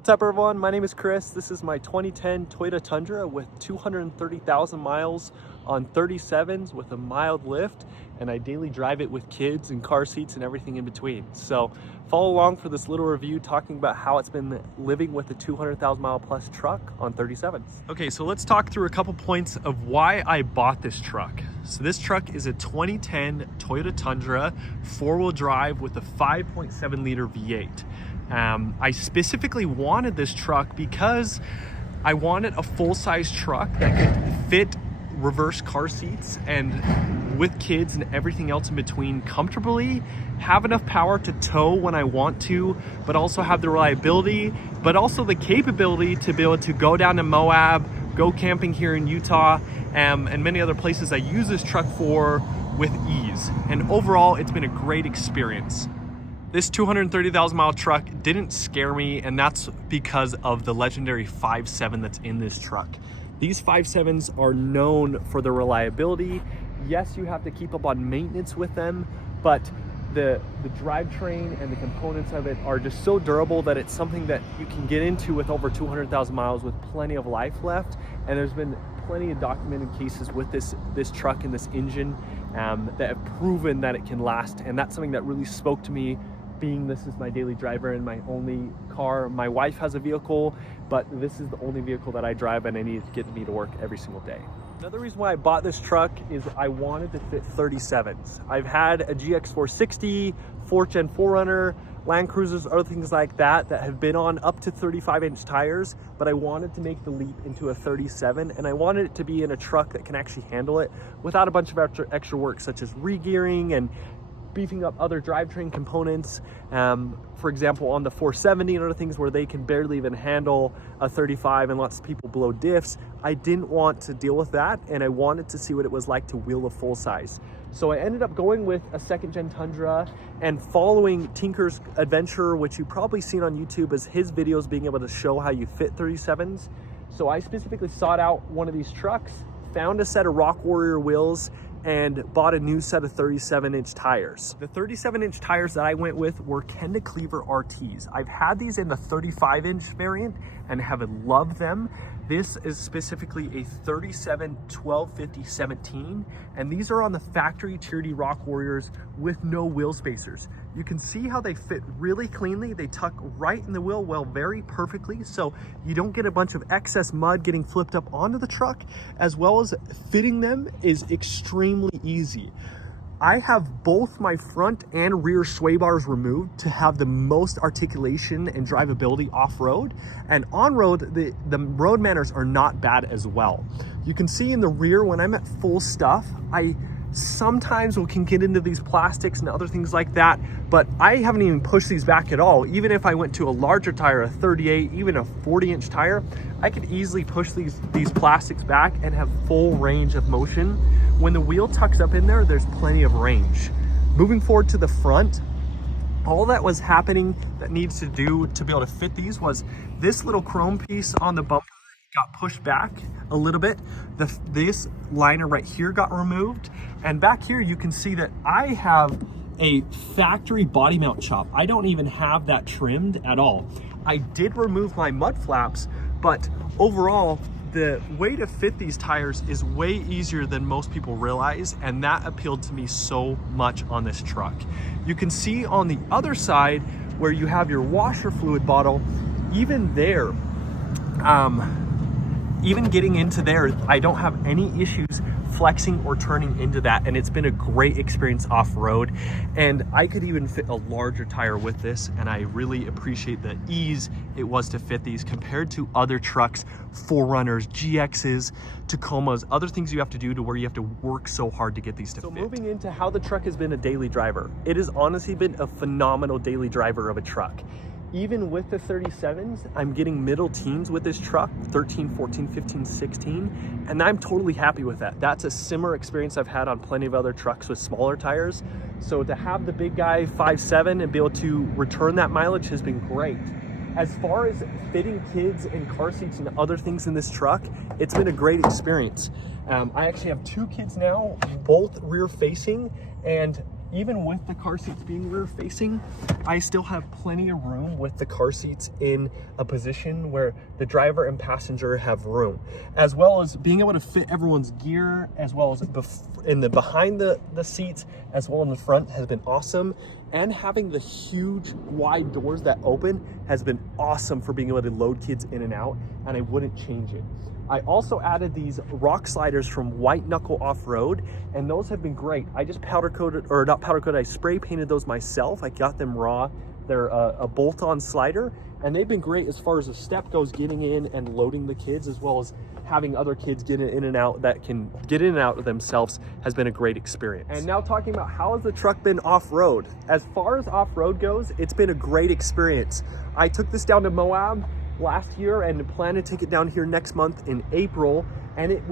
What's up everyone, my name is Chris. This is my 2010 Toyota Tundra with 230,000 miles on 37s with a mild lift, and I daily drive it with kids and car seats and everything in between. So follow along for this little review talking about how it's been living with a 200,000 mile plus truck on 37s. Okay, so let's talk through a couple points of why I bought this truck. So this truck is a 2010 Toyota Tundra 4-wheel drive with a 5.7 liter V8. I specifically wanted this truck because I wanted a full-size truck that could fit reverse car seats and with kids and everything else in between comfortably, have enough power to tow when I want to, but also have the reliability, but also the capability to be able to go down to Moab, go camping here in Utah, and many other places I use this truck for with ease. And overall, it's been a great experience. This 230,000 mile truck didn't scare me, and that's because of the legendary 5.7 that's in this truck. These 5.7s are known for their reliability. Yes, you have to keep up on maintenance with them, but the drivetrain and the components of it are just so durable that it's something that you can get into with over 200,000 miles with plenty of life left. And there's been plenty of documented cases with this truck and this engine that have proven that it can last. And that's something that really spoke to me, being this is my daily driver and my only car. My wife has a vehicle, but this is the only vehicle that I drive and I need to get me to work every single day. Another reason why I bought this truck is I wanted to fit 37s. I've had a GX460, 4th Gen 4Runner, Land Cruisers, other things like that have been on up to 35-inch tires, but I wanted to make the leap into a 37, and I wanted it to be in a truck that can actually handle it without a bunch of extra work, such as re-gearing and beefing up other drivetrain components. For example, on the 470 and other things where they can barely even handle a 35 and lots of people blow diffs, I didn't want to deal with that, and I wanted to see what it was like to wheel a full size. So I ended up going with a 2nd Gen Tundra and following Tinker's adventure, which you've probably seen on YouTube as his videos being able to show how you fit 37s. So I specifically sought out one of these trucks, found a set of Rock Warrior wheels, and bought a new set of 37-inch tires. The 37-inch tires that I went with were Kenda Cleaver RTs. I've had these in the 35-inch variant and have loved them. This is specifically a 37 1250 17, and these are on the factory Tier D Rock Warriors with no wheel spacers. You can see how they fit really cleanly. They tuck right in the wheel well, very perfectly, so you don't get a bunch of excess mud getting flipped up onto the truck, as well as fitting them is extremely easy. I have both my front and rear sway bars removed to have the most articulation and drivability off-road, and on-road, the road manners are not bad as well. You can see in the rear when I'm at full stuff, I sometimes can get into these plastics and other things like that, but I haven't even pushed these back at all. Even if I went to a larger tire, a 38, even a 40-inch tire, I could easily push these plastics back and have full range of motion. When the wheel tucks up in there, there's plenty of range. Moving forward to the front, all that was happening that needs to do to be able to fit these was this little chrome piece on the bumper got pushed back a little bit. This liner right here got removed, and back here you can see that I have a factory body mount chop. I don't even have that trimmed at all. I did remove my mud flaps, but overall the way to fit these tires is way easier than most people realize, and that appealed to me so much on this truck. You can see on the other side where you have your washer fluid bottle, even there, even getting into there, I don't have any issues flexing or turning into that, and it's been a great experience off-road. And I could even fit a larger tire with this, and I really appreciate the ease it was to fit these compared to other trucks, 4Runners, GXs, Tacomas, other things you have to do to where you have to work so hard to get these to fit. So moving into how the truck has been a daily driver, it has honestly been a phenomenal daily driver of a truck. Even with the 37s, I'm getting middle teens with this truck, 13, 14, 15, 16, and I'm totally happy with that. That's a similar experience I've had on plenty of other trucks with smaller tires. So to have the big guy 5.7 and be able to return that mileage has been great. As far as fitting kids and car seats and other things in this truck, it's been a great experience. I actually have 2 kids now, both rear facing, and even with the car seats being rear facing, I still have plenty of room with the car seats in a position where the driver and passenger have room, as well as being able to fit everyone's gear, as well as behind the seats, as well in the front has been awesome. And having the huge wide doors that open has been awesome for being able to load kids in and out, and I wouldn't change it. I also added these rock sliders from White Knuckle Off-Road, and those have been great. I just I spray painted those myself. I got them raw. They're a bolt-on slider, and they've been great as far as the step goes, getting in and loading the kids, as well as having other kids get in and out that can get in and out of themselves has been a great experience. And now talking about how has the truck been off-road. As far as off-road goes, it's been a great experience. I took this down to Moab last year and plan to take it down here next month in April, and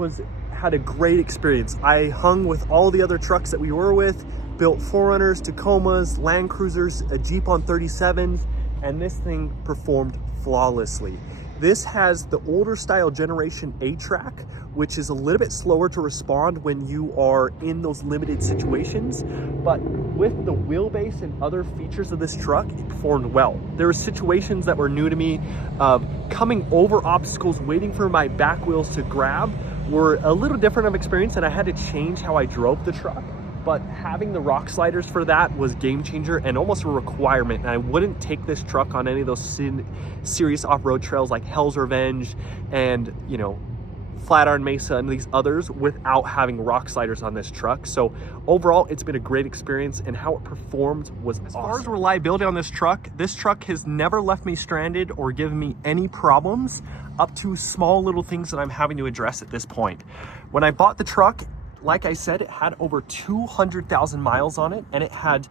had a great experience. I hung with all the other trucks that we were with, built 4Runners, Tacomas, Land Cruisers, a Jeep on 37s, and this thing performed flawlessly. This has the older style Generation A-Track, which is a little bit slower to respond when you are in those limited situations. But with the wheelbase and other features of this truck, it performed well. There were situations that were new to me of coming over obstacles, waiting for my back wheels to grab, were a little different of experience, and I had to change how I drove the truck. But having the rock sliders for that was game changer and almost a requirement. And I wouldn't take this truck on any of those serious off-road trails like Hell's Revenge and, Flatiron Mesa and these others without having rock sliders on this truck. So overall, it's been a great experience, and how it performed was awesome. As far as reliability on this truck has never left me stranded or given me any problems, up to small little things that I'm having to address at this point. When I bought the truck, like I said, it had over 200,000 miles on it, and it had,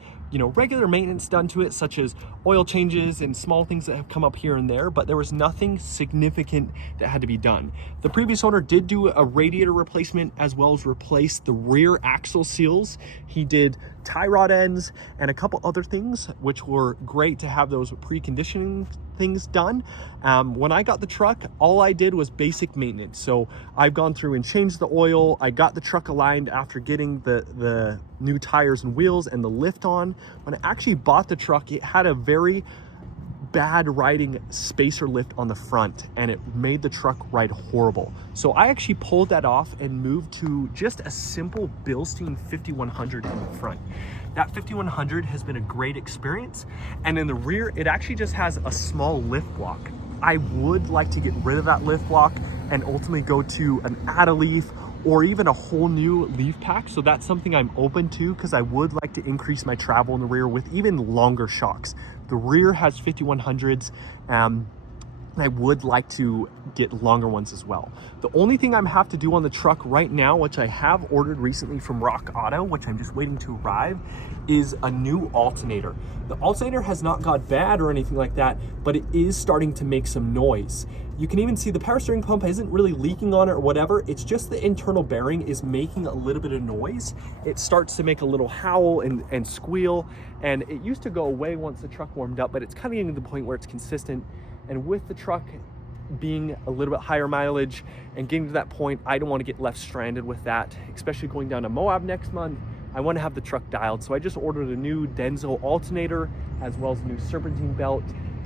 regular maintenance done to it, such as oil changes and small things that have come up here and there, but there was nothing significant that had to be done. The previous owner did do a radiator replacement, as well as replace the rear axle seals. He did tie rod ends and a couple other things, which were great to have those preconditioning things done. When I got the truck, all I did was basic maintenance. So I've gone through and changed the oil. I got the truck aligned after getting the new tires and wheels and the lift on. When I actually bought the truck, it had a very bad riding spacer lift on the front, and it made the truck ride horrible. So I actually pulled that off and moved to just a simple Bilstein 5100 in the front. That 5100 has been a great experience, and in the rear it actually just has a small lift block. I would like to get rid of that lift block and ultimately go to an add-a-leaf or even a whole new leaf pack. So that's something I'm open to, because I would like to increase my travel in the rear with even longer shocks. The rear has 5100s, and I would like to get longer ones as well. The only thing I have to do on the truck right now, which I have ordered recently from Rock Auto, which I'm just waiting to arrive, is a new alternator. The alternator has not got bad or anything like that, but it is starting to make some noise. You can even see the power steering pump isn't really leaking on it or whatever. It's just the internal bearing is making a little bit of noise. It starts to make a little howl and squeal, and it used to go away once the truck warmed up, but it's kind of getting to the point where it's consistent. And with the truck being a little bit higher mileage and getting to that point, I don't want to get left stranded with that, especially going down to Moab next month. I want to have the truck dialed. So I just ordered a new Denso alternator, as well as a new serpentine belt.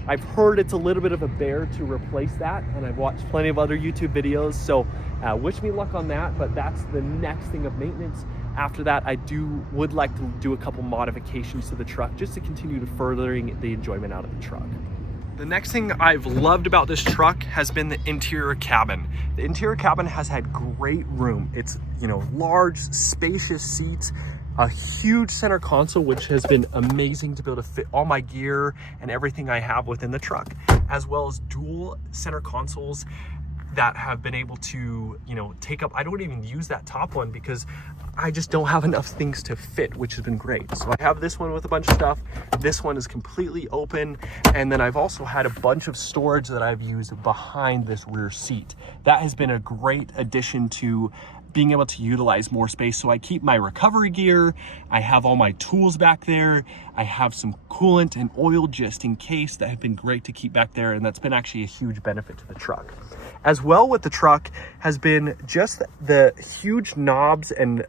I've heard it's a little bit of a bear to replace that, and I've watched plenty of other YouTube videos, so wish me luck on that, but that's the next thing of maintenance. After that, I would like to do a couple modifications to the truck just to continue to furthering the enjoyment out of the truck. The next thing I've loved about this truck has been the interior cabin. The interior cabin has had great room. It's, large, spacious seats, a huge center console, which has been amazing to be able to fit all my gear and everything I have within the truck, as well as dual center consoles that have been able to, take up. I don't even use that top one because I just don't have enough things to fit, which has been great. So I have this one with a bunch of stuff. This one is completely open. And then I've also had a bunch of storage that I've used behind this rear seat. That has been a great addition to being able to utilize more space. So I keep my recovery gear. I have all my tools back there. I have some coolant and oil just in case that have been great to keep back there. And that's been actually a huge benefit to the truck. As well with the truck has been just the huge knobs and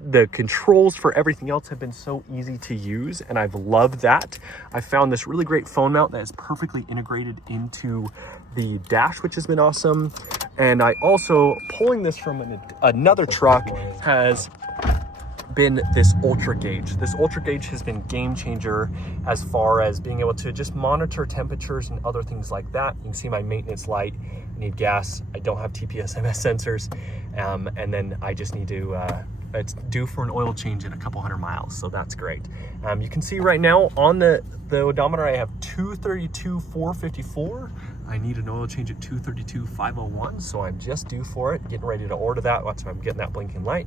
The controls for everything else have been so easy to use, and I've loved that. I found this really great phone mount that is perfectly integrated into the dash, which has been awesome. And I also, pulling this from another truck, has been this ultra gauge. This ultra gauge has been game changer as far as being able to just monitor temperatures and other things like that. You can see my maintenance light. I need gas. I don't have TPS-MS sensors. And then I just need to, it's due for an oil change in a couple hundred miles. So that's great. You can see right now on the odometer, I have 232,454. I need an oil change at 232,501. So I'm just due for it, getting ready to order that. That's why I'm getting that blinking light.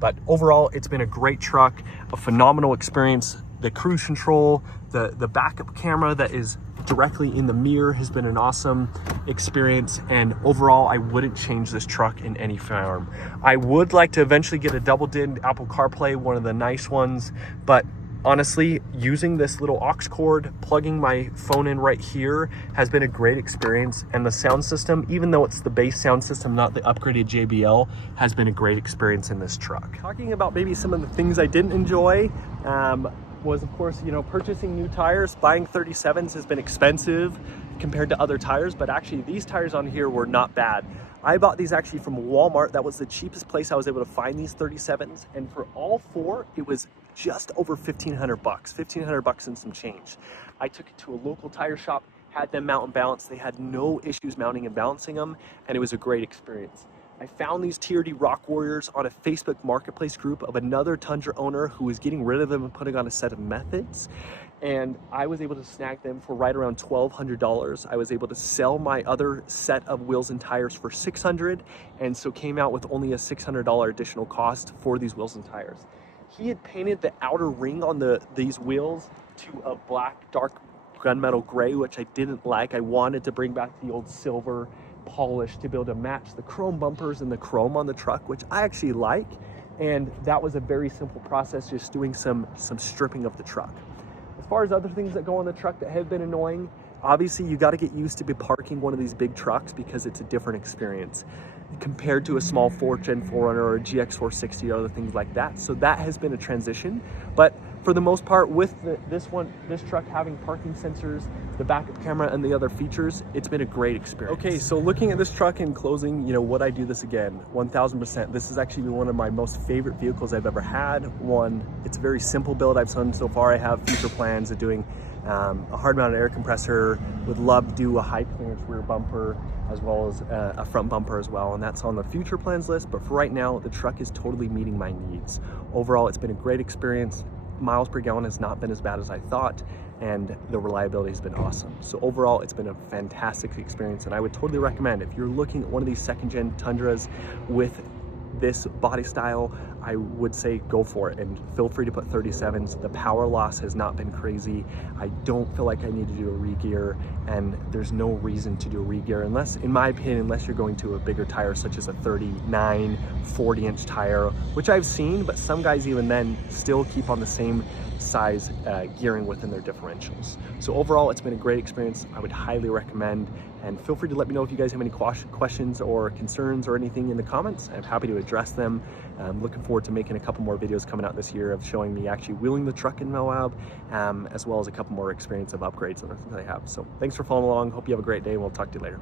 But overall, it's been a great truck, a phenomenal experience. The cruise control, the backup camera that is directly in the mirror has been an awesome experience. And overall, I wouldn't change this truck in any form. I would like to eventually get a double DIN Apple CarPlay, one of the nice ones, but honestly, using this little aux cord, plugging my phone in right here has been a great experience. And the sound system, even though it's the base sound system, not the upgraded JBL, has been a great experience in this truck. Talking about maybe some of the things I didn't enjoy, was of course, you know, purchasing new tires. Buying 37s has been expensive compared to other tires, but actually these tires on here were not bad. I bought these actually from Walmart. That was the cheapest place I was able to find these 37s. And for all four, it was just over 1,500 bucks, 1,500 bucks and some change. I took it to a local tire shop, had them mount and balance. They had no issues mounting and balancing them, and it was a great experience. I found these TRD Rock Warriors on a Facebook marketplace group of another Tundra owner who was getting rid of them and putting on a set of methods. And I was able to snag them for right around $1,200. I was able to sell my other set of wheels and tires for $600, and so came out with only a $600 additional cost for these wheels and tires. He had painted the outer ring on these wheels to a black, dark gunmetal gray, which I didn't like. I wanted to bring back the old silver polish to be able to match the chrome bumpers and the chrome on the truck, which I actually like. And that was a very simple process, just doing some stripping of the truck. As far as other things that go on the truck that have been annoying, obviously you got to get used to be parking one of these big trucks because it's a different experience compared to a small 4Gen 4Runner or a GX460 or other things like that. So that has been a transition. But for the most part, with this truck having parking sensors, the backup camera, and the other features, it's been a great experience. Okay, so looking at this truck in closing, you know, would I do this again? 1000%. This is actually one of my most favorite vehicles I've ever had. It's a very simple build I've done so far. I have future plans of doing a hard-mounted air compressor. Would love to do a high clearance rear bumper as well as a front bumper as well, and that's on the future plans list. But for right now, the truck is totally meeting my needs. Overall, it's been a great experience. Miles per gallon has not been as bad as I thought, and the reliability has been awesome. So overall, it's been a fantastic experience, and I would totally recommend, if you're looking at one of these second-gen Tundras with this body style, I would say go for it, and feel free to put 37s. The power loss has not been crazy. I don't feel like I need to do a re-gear, and there's no reason to do a re-gear unless, in my opinion, unless you're going to a bigger tire such as a 39, 40-inch tire, which I've seen, but some guys even then still keep on the same size gearing within their differentials. So overall, it's been a great experience. I would highly recommend, and feel free to let me know if you guys have any questions or concerns or anything in the comments. I'm happy to address them. I'm looking forward to making a couple more videos coming out this year of showing me actually wheeling the truck in Moab, as well as a couple more experience of upgrades and other things I have. So thanks for following along. Hope you have a great day, and we'll talk to you later.